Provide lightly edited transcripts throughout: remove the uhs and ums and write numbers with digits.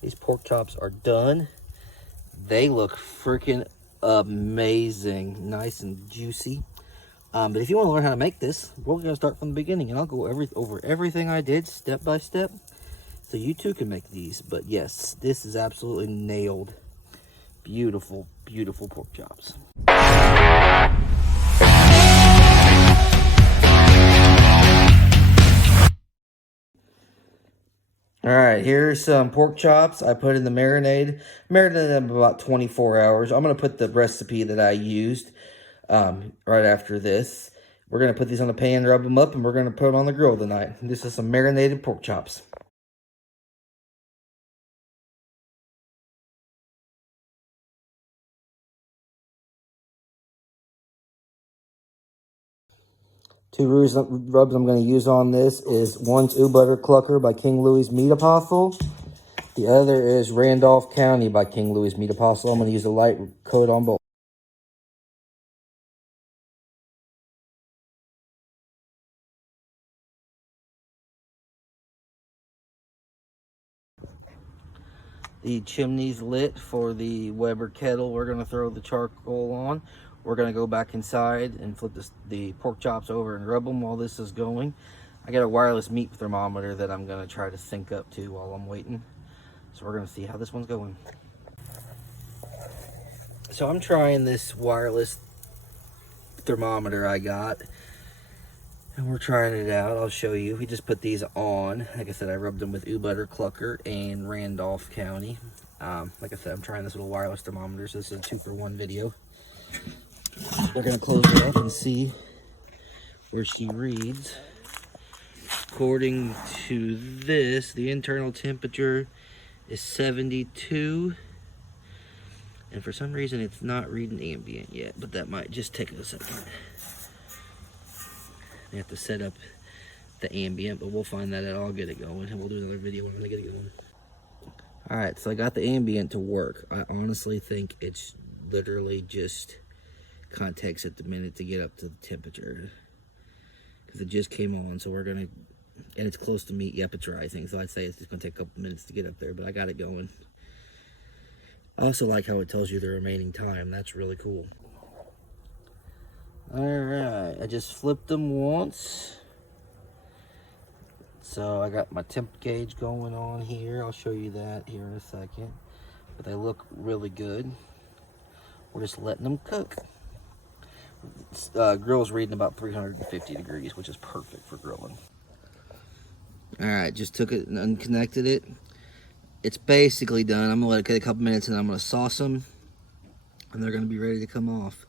These pork chops are done. They look freaking amazing. Nice and juicy. But if you want to learn how to make this, we're going to start from the beginning. And I'll go over everything I did step by step. So you too can make these. But yes, this is absolutely nailed. Beautiful, beautiful pork chops. All right, here's some pork chops I put in the marinade. Marinated them about 24 hours. I'm going to put the recipe that I used right after this. We're going to put these on a pan, rub them up, and we're going to put them on the grill tonight. This is some marinated pork chops. Two rubs I'm going to use on this is one's Ooh Butter Clucker by King Louis Meat Apostle. The other is Randolph County by King Louis Meat Apostle. I'm going to use a light coat on both. The chimney's lit for the Weber kettle. We're going to throw the charcoal on. We're going to go back inside and flip the pork chops over and rub them while this is going. I got a wireless meat thermometer that I'm going to try to sync up to while I'm waiting. So we're going to see how this one's going. So I'm trying this wireless thermometer I got. And we're trying it out. I'll show you. We just put these on. Like I said, I rubbed them with Ooh Butter Clucker and Randolph County. Like I said, I'm trying this little wireless thermometer, so this is a 2-for-1 video. We're going to close it up and see where she reads. According to this, the internal temperature is 72. And for some reason, it's not reading ambient yet, but that might just take a second. I have to set up the ambient, but we'll find that out. I'll get it going, and we'll do another video when I get it going. All right, so I got the ambient to work. I honestly think it's literally just kind of takes it the minute to get up to the temperature, because it just came on. So we're gonna, and it's close to meat. Yep, it's rising. So I'd say it's just gonna take a couple minutes to get up there, but I got it going. I also like how it tells you the remaining time. That's really cool. All right, I just flipped them once. So I got my temp gauge going on here. I'll show you that here in a second. But they look really good. We're just letting them cook. Grill's reading about 350 degrees, which is perfect for grilling. All right, just took it and unconnected it. It's basically done. I'm gonna let it get a couple minutes and I'm gonna sauce them, and they're gonna be ready to come off.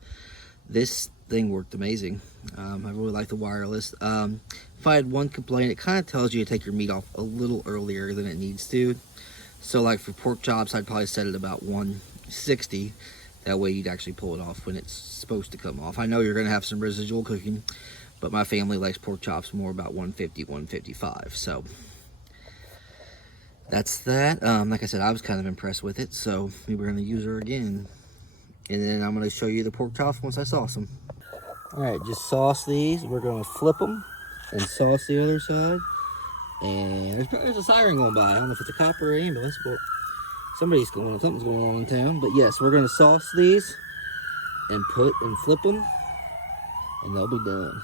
This thing worked amazing. I really like the wireless. If I had one complaint, it kind of tells you to take your meat off a little earlier than it needs to. So like for pork chops, I'd probably set it about 160. That way you'd actually pull it off when it's supposed to come off. I know you're gonna have some residual cooking, but my family likes pork chops more about 150, 155. So that's that. Like I said, I was kind of impressed with it, so we were gonna use her again. And then I'm gonna show you the pork chops once I sauce them. All right, just sauce these. We're gonna flip them and sauce the other side. And there's a siren going by. I don't know if it's a cop or an ambulance, but something's going on in town. But yes, we're gonna sauce these and flip them, and they'll be done.